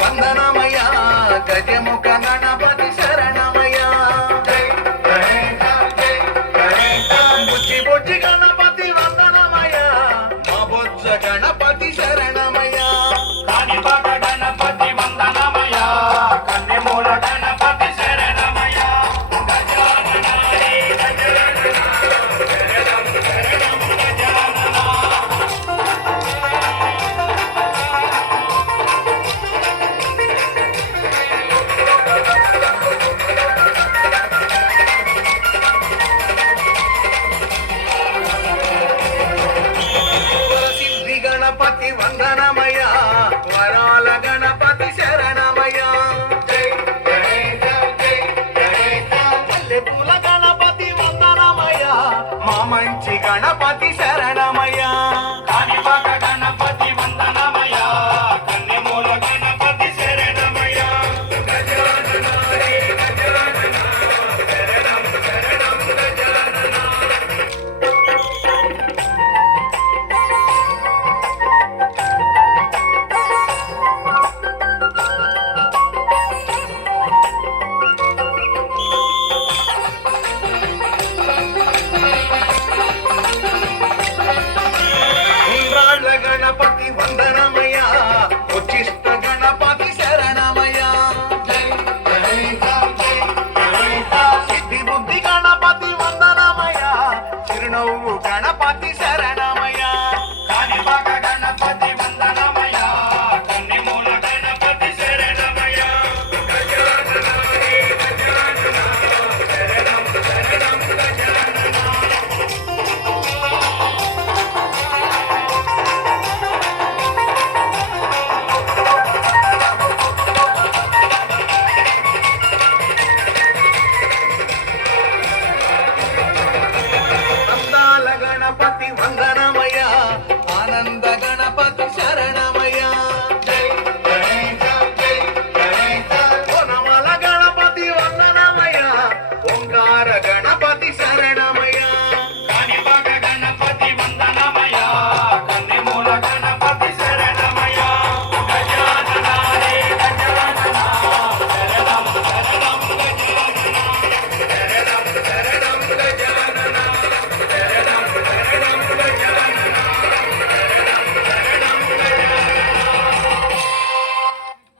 వందనమయా గజముఖ వందనమయ వరాల గణపతి శరణమయ పల్లె గణపతి వందనమయ మా మంచి గణపతి கஷ்டப்பட்டு வந்த happy one.